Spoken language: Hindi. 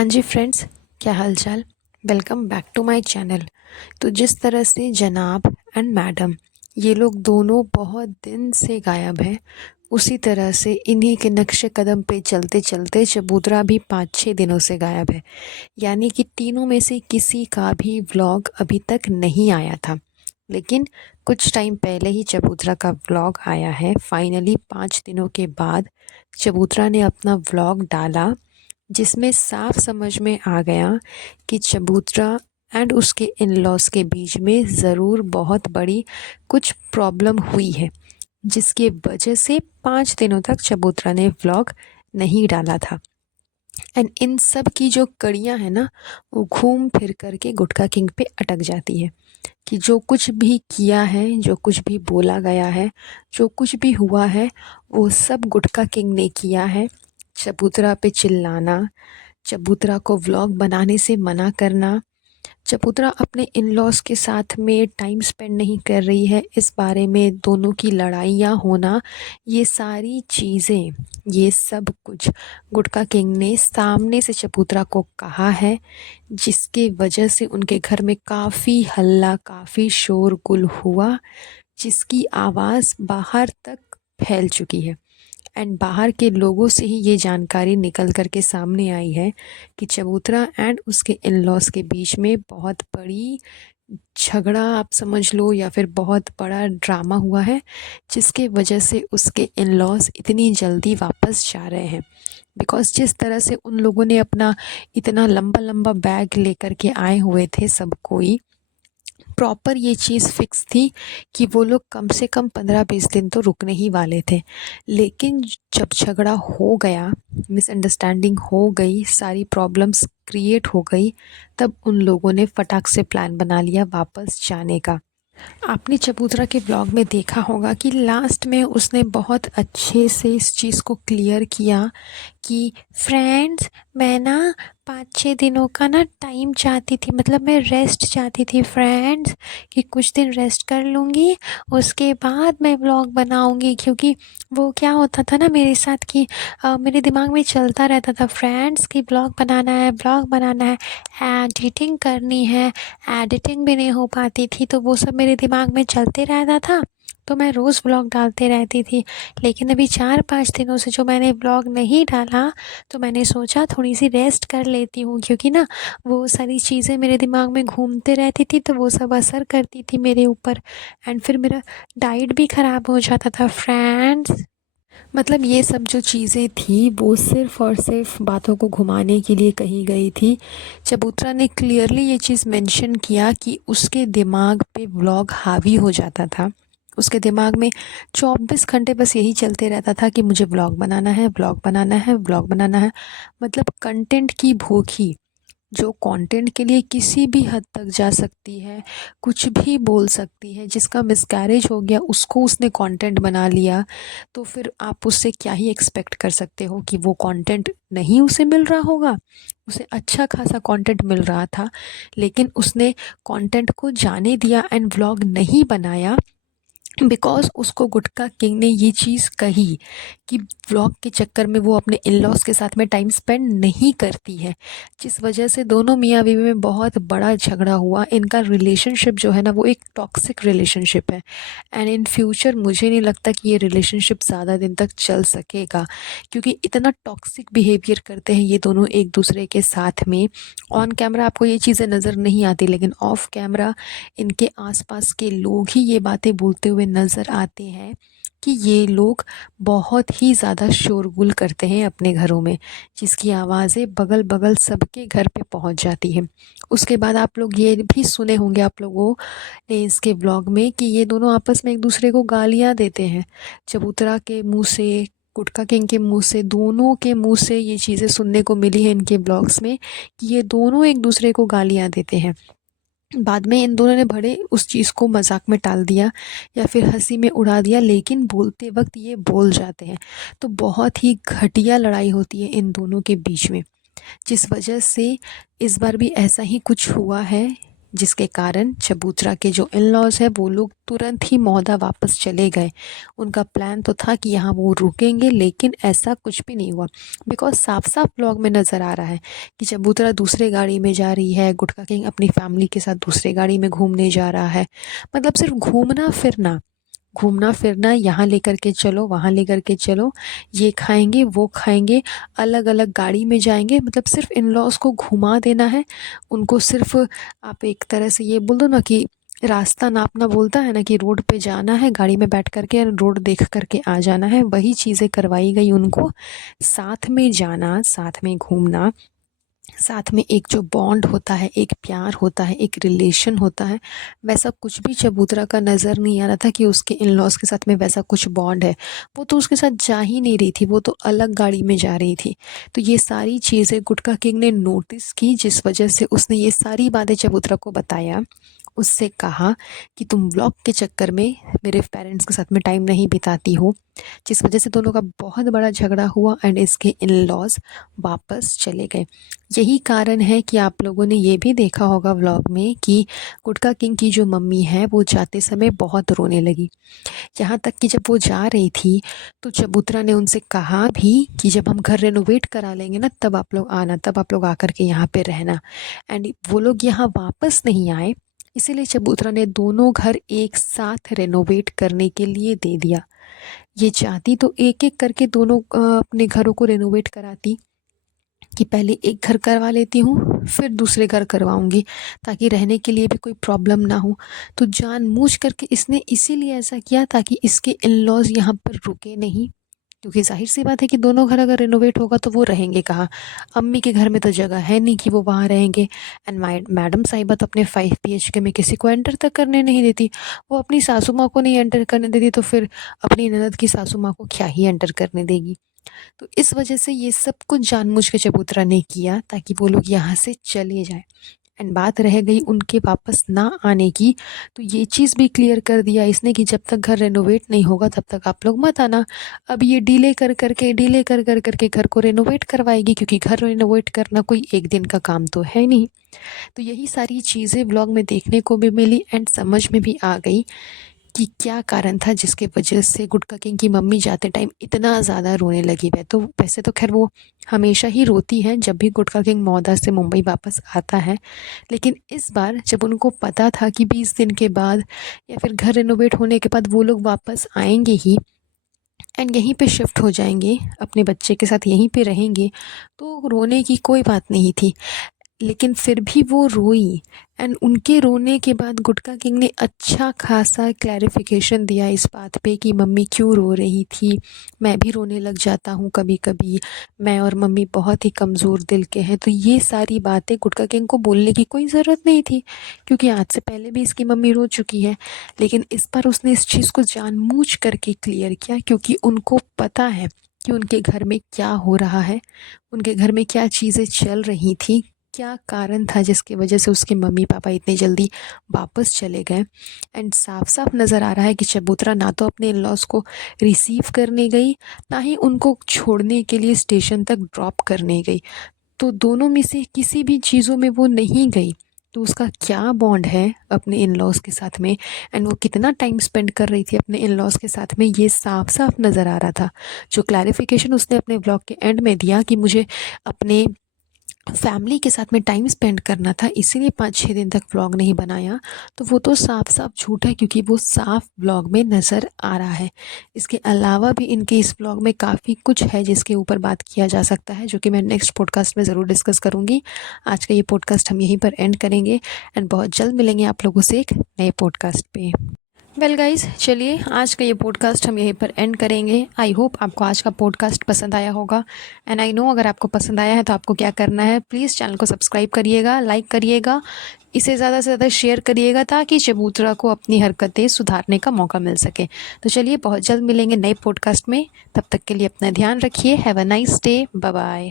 हाँ जी फ्रेंड्स, क्या हाल चाल। Welcome back to my channel. तो जिस तरह से जनाब एंड मैडम ये लोग दोनों बहुत दिन से गायब हैं, उसी तरह से इन्हीं के नक्शे कदम पे चलते चलते चबूतरा भी 5-6 दिनों से गायब है। यानी कि तीनों में से किसी का भी व्लॉग अभी तक नहीं आया था। लेकिन कुछ टाइम पहले ही चबूतरा का व्लॉग आया है। फाइनली 5 दिनों के बाद चबूतरा ने अपना व्लॉग डाला, जिसमें साफ समझ में आ गया कि चबूतरा एंड उसके इन लॉज के बीच में ज़रूर बहुत बड़ी कुछ प्रॉब्लम हुई है, जिसकी वजह से 5 दिनों तक चबूतरा ने व्लॉग नहीं डाला था। एंड इन सब की जो कड़ियाँ हैं ना, वो घूम फिर करके गुटखा किंग पे अटक जाती है कि जो कुछ भी किया है, जो कुछ भी बोला गया है, जो कुछ भी हुआ है, वो सब गुटखा किंग ने किया है। चबूतरा पे चिल्लाना, चबूतरा को व्लॉग बनाने से मना करना, चबूतरा अपने इन लॉज के साथ में टाइम स्पेंड नहीं कर रही है, इस बारे में दोनों की लड़ाइयाँ होना, ये सारी चीज़ें, ये सब कुछ गुटखा किंग ने सामने से चबूतरा को कहा है, जिसके वजह से उनके घर में काफ़ी हल्ला, काफ़ी शोरगुल हुआ, जिसकी आवाज़ बाहर तक फैल चुकी है। एंड बाहर के लोगों से ही ये जानकारी निकल कर के सामने आई है कि चबूतरा एंड उसके इन लॉज के बीच में बहुत बड़ी झगड़ा आप समझ लो, या फिर बहुत बड़ा ड्रामा हुआ है, जिसके वजह से उसके इन लॉज इतनी जल्दी वापस जा रहे हैं। बिकॉज़ जिस तरह से उन लोगों ने अपना इतना लंबा लंबा बैग लेकर के आए हुए थे, सब कोई प्रॉपर ये चीज़ फिक्स थी कि वो लोग कम से कम 15-20 दिन तो रुकने ही वाले थे। लेकिन जब झगड़ा हो गया, मिसअंडरस्टैंडिंग हो गई, सारी प्रॉब्लम्स क्रिएट हो गई, तब उन लोगों ने फटाक से प्लान बना लिया वापस जाने का। आपने चबूतरा के ब्लॉग में देखा होगा कि लास्ट में उसने बहुत अच्छे से इस चीज़ को क्लियर किया कि फ्रेंड्स, मैं ना 5-6 दिनों का ना टाइम चाहती थी, मतलब मैं रेस्ट चाहती थी फ्रेंड्स, कि कुछ दिन रेस्ट कर लूँगी, उसके बाद मैं व्लॉग बनाऊँगी। क्योंकि वो क्या होता था ना मेरे साथ कि मेरे दिमाग में चलता रहता था फ्रेंड्स कि व्लॉग बनाना है, व्लॉग बनाना है, एडिटिंग करनी है, एडिटिंग भी नहीं हो पाती थी, तो वो सब मेरे दिमाग में चलते रहता था, तो मैं रोज़ व्लॉग डालते रहती थी। लेकिन अभी 4-5 दिनों से जो मैंने व्लॉग नहीं डाला, तो मैंने सोचा थोड़ी सी रेस्ट कर लेती हूँ, क्योंकि ना वो सारी चीज़ें मेरे दिमाग में घूमते रहती थी, तो वो सब असर करती थी मेरे ऊपर। एंड फिर मेरा डाइट भी ख़राब हो जाता था फ्रेंड्स। मतलब ये सब जो चीज़ें थी, वो सिर्फ़ और सिर्फ बातों को घुमाने के लिए कही गई थी। चबूतरा ने क्लियरली ये चीज़ मेंशन किया कि उसके दिमाग पे व्लॉग हावी हो जाता था। उसके दिमाग में 24 घंटे बस यही चलते रहता था कि मुझे व्लॉग बनाना है, व्लॉग बनाना है, व्लॉग बनाना है। मतलब कंटेंट की भूखी, जो कंटेंट के लिए किसी भी हद तक जा सकती है, कुछ भी बोल सकती है, जिसका मिसकैरेज हो गया उसको उसने कंटेंट बना लिया, तो फिर आप उससे क्या ही एक्सपेक्ट कर सकते हो कि वो कंटेंट नहीं उसे मिल रहा होगा। उसे अच्छा खासा कंटेंट मिल रहा था, लेकिन उसने कंटेंट को जाने दिया एंड व्लॉग नहीं बनाया, बिकॉज़ उसको गुटखा किंग ने ये चीज़ कही कि व्लॉग के चक्कर में वो अपने इन लॉज के साथ में टाइम स्पेंड नहीं करती है, जिस वजह से दोनों मियाँ बीवी में बहुत बड़ा झगड़ा हुआ। इनका रिलेशनशिप जो है ना, वो एक टॉक्सिक रिलेशनशिप है, एंड इन फ्यूचर मुझे नहीं लगता कि ये रिलेशनशिप ज़्यादा दिन तक चल सकेगा, क्योंकि इतना टॉक्सिक बिहेवियर करते हैं ये दोनों एक दूसरे के साथ में। ऑन कैमरा आपको ये चीज़ें नज़र नहीं आती, लेकिन ऑफ कैमरा इनके आसपास के लोग ही ये बातें बोलते हुए नज़र आते हैं कि ये लोग बहुत ही ज़्यादा शोरगुल करते हैं अपने घरों में, जिसकी आवाज़ें बगल बगल सबके घर पे पहुंच जाती हैं। उसके बाद आप लोग ये भी सुने होंगे आप लोगों ने इसके ब्लॉग में कि ये दोनों आपस में एक दूसरे को गालियां देते हैं। चबूतरा के मुंह से, गुटखा किंग के मुंह से, दोनों के मुंह से ये चीज़ें सुनने को मिली है इनके ब्लॉग्स में कि ये दोनों एक दूसरे को गालियां देते हैं। बाद में इन दोनों ने भले उस चीज़ को मजाक में टाल दिया या फिर हंसी में उड़ा दिया, लेकिन बोलते वक्त ये बोल जाते हैं। तो बहुत ही घटिया लड़ाई होती है इन दोनों के बीच में, जिस वजह से इस बार भी ऐसा ही कुछ हुआ है जिसके कारण चबूतरा के जो इन लॉज है वो लोग तुरंत ही मौदा वापस चले गए। उनका प्लान तो था कि यहाँ वो रुकेंगे, लेकिन ऐसा कुछ भी नहीं हुआ। बिकॉज साफ साफ ब्लॉग में नज़र आ रहा है कि चबूतरा दूसरे गाड़ी में जा रही है, गुटखा किंग अपनी फैमिली के साथ दूसरे गाड़ी में घूमने जा रहा है। मतलब सिर्फ घूमना फिरना, यहाँ लेकर के चलो, वहाँ लेकर के चलो, ये खाएंगे वो खाएंगे, अलग अलग गाड़ी में जाएंगे। मतलब सिर्फ इन लॉज को घुमा देना है उनको। सिर्फ आप एक तरह से ये बोल दो ना कि रास्ता नापना बोलता है ना, कि रोड पे जाना है गाड़ी में बैठ करके, रोड देख करके आ जाना है, वही चीज़ें करवाई गई उनको। साथ में जाना, साथ में घूमना, साथ में एक जो बॉन्ड होता है, एक प्यार होता है, एक रिलेशन होता है, वैसा कुछ भी चबूतरा का नज़र नहीं आ रहा था कि उसके इन लॉज के साथ में वैसा कुछ बॉन्ड है। वो तो उसके साथ जा ही नहीं रही थी, वो तो अलग गाड़ी में जा रही थी। तो ये सारी चीज़ें गुटखा किंग ने नोटिस की, जिस वजह से उसने ये सारी बातें चबूतरा को बताया। उससे कहा कि तुम व्लॉग के चक्कर में मेरे पेरेंट्स के साथ में टाइम नहीं बिताती हो, जिस वजह से दोनों का बहुत बड़ा झगड़ा हुआ एंड इसके इन लॉज वापस चले गए। यही कारण है कि आप लोगों ने ये भी देखा होगा व्लॉग में कि गुटखा किंग की जो मम्मी है वो जाते समय बहुत रोने लगी। यहाँ तक कि जब वो जा रही थी तो चबूतरा ने उनसे कहा भी कि जब हम घर रेनोवेट करा लेंगे ना, तब आप लोग आना, तब आप लोग आकर के यहाँ पे रहना। एंड वो लोग यहाँ वापस नहीं आए, इसीलिए चबूतरा ने दोनों घर एक साथ रेनोवेट करने के लिए दे दिया। ये चाहती तो एक एक करके दोनों अपने घरों को रेनोवेट कराती, कि पहले एक घर करवा लेती हूँ फिर दूसरे घर करवाऊँगी, ताकि रहने के लिए भी कोई प्रॉब्लम ना हो। तो जानबूझ करके इसने इसीलिए ऐसा किया ताकि इसके इन लॉज यहाँ पर रुके नहीं, क्योंकि ज़ाहिर सी बात है कि दोनों घर अगर रेनोवेट होगा तो वो रहेंगे कहाँ। अम्मी के घर में तो जगह है नहीं कि वो वहाँ रहेंगे। एंड मैडम साहिबा तो अपने 5 BHK में किसी को एंटर तक करने नहीं देती। वो अपनी सासू माँ को नहीं एंटर करने देती तो फिर अपनी ननद की सासू माँ को क्या ही एंटर करने देगी। तो इस वजह से ये सब कुछ जानबूझ के चबूतरा ने किया ताकि वो लोग यहाँ से चले जाएं। एंड बात रह गई उनके वापस ना आने की, तो ये चीज़ भी क्लियर कर दिया इसने कि जब तक घर रेनोवेट नहीं होगा तब तक आप लोग मत आना। अब ये डिले कर करके घर को रेनोवेट करवाएगी, क्योंकि घर रेनोवेट करना कोई एक दिन का काम तो है नहीं। तो यही सारी चीज़ें ब्लॉग में देखने को भी मिली एंड समझ में भी आ गई कि क्या कारण था जिसके वजह से गुटखा किंग की मम्मी जाते टाइम इतना ज़्यादा रोने लगी। वैसे तो खैर वो हमेशा ही रोती है जब भी गुटखा किंग मौदा से मुंबई वापस आता है, लेकिन इस बार जब उनको पता था कि 20 दिन के बाद या फिर घर रेनोवेट होने के बाद वो लोग वापस आएंगे ही एंड यहीं पे शिफ्ट हो जाएंगे, अपने बच्चे के साथ यहीं पे रहेंगे, तो रोने की कोई बात नहीं थी। लेकिन फिर भी वो रोई एंड उनके रोने के बाद गुटखा किंग ने अच्छा खासा क्लैरिफिकेशन दिया इस बात पे कि मम्मी क्यों रो रही थी। मैं भी रोने लग जाता हूँ कभी कभी, मैं और मम्मी बहुत ही कमज़ोर दिल के हैं। तो ये सारी बातें गुटखा किंग को बोलने की कोई ज़रूरत नहीं थी, क्योंकि आज से पहले भी इसकी मम्मी रो चुकी है। लेकिन इस बार उसने इस चीज़ को जानबूझ करके क्लियर किया, क्योंकि उनको पता है कि उनके घर में क्या हो रहा है, उनके घर में क्या चीज़ें चल रही थी, क्या कारण था जिसकी वजह से उसके मम्मी पापा इतनी जल्दी वापस चले गए। एंड साफ साफ नज़र आ रहा है कि चबूतरा ना तो अपने इन लॉज को रिसीव करने गई, ना ही उनको छोड़ने के लिए स्टेशन तक ड्रॉप करने गई। तो दोनों में से किसी भी चीज़ों में वो नहीं गई। तो उसका क्या बॉन्ड है अपने इन लॉज के साथ में, एंड वो कितना टाइम स्पेंड कर रही थी अपने इन लॉज के साथ में, ये साफ साफ नज़र आ रहा था। जो क्लैरिफिकेशन उसने अपने ब्लॉग के एंड में दिया कि मुझे अपने फैमिली के साथ में टाइम स्पेंड करना था, इसीलिए 5-6 दिन तक व्लॉग नहीं बनाया, तो वो तो साफ साफ झूठ है, क्योंकि वो साफ व्लॉग में नज़र आ रहा है। इसके अलावा भी इनके इस व्लॉग में काफ़ी कुछ है जिसके ऊपर बात किया जा सकता है, जो कि मैं नेक्स्ट पॉडकास्ट में ज़रूर डिस्कस करूँगी। आज का ये पॉडकास्ट हम यहीं पर एंड करेंगे एंड बहुत जल्द मिलेंगे आप लोगों से एक नए पॉडकास्ट पे। वेल गाइज, चलिए आज का ये पॉडकास्ट हम यहीं पर एंड करेंगे। आई होप आपको आज का पॉडकास्ट पसंद आया होगा एंड आई नो अगर आपको पसंद आया है तो आपको क्या करना है, प्लीज़ चैनल को सब्सक्राइब करिएगा, लाइक करिएगा, इसे ज़्यादा से ज़्यादा शेयर करिएगा ताकि चबूतरा को अपनी हरकतें सुधारने का मौका मिल सके। तो चलिए बहुत जल्द मिलेंगे नए पॉडकास्ट में, तब तक के लिए अपना ध्यान रखिए। Have a nice day, bye bye.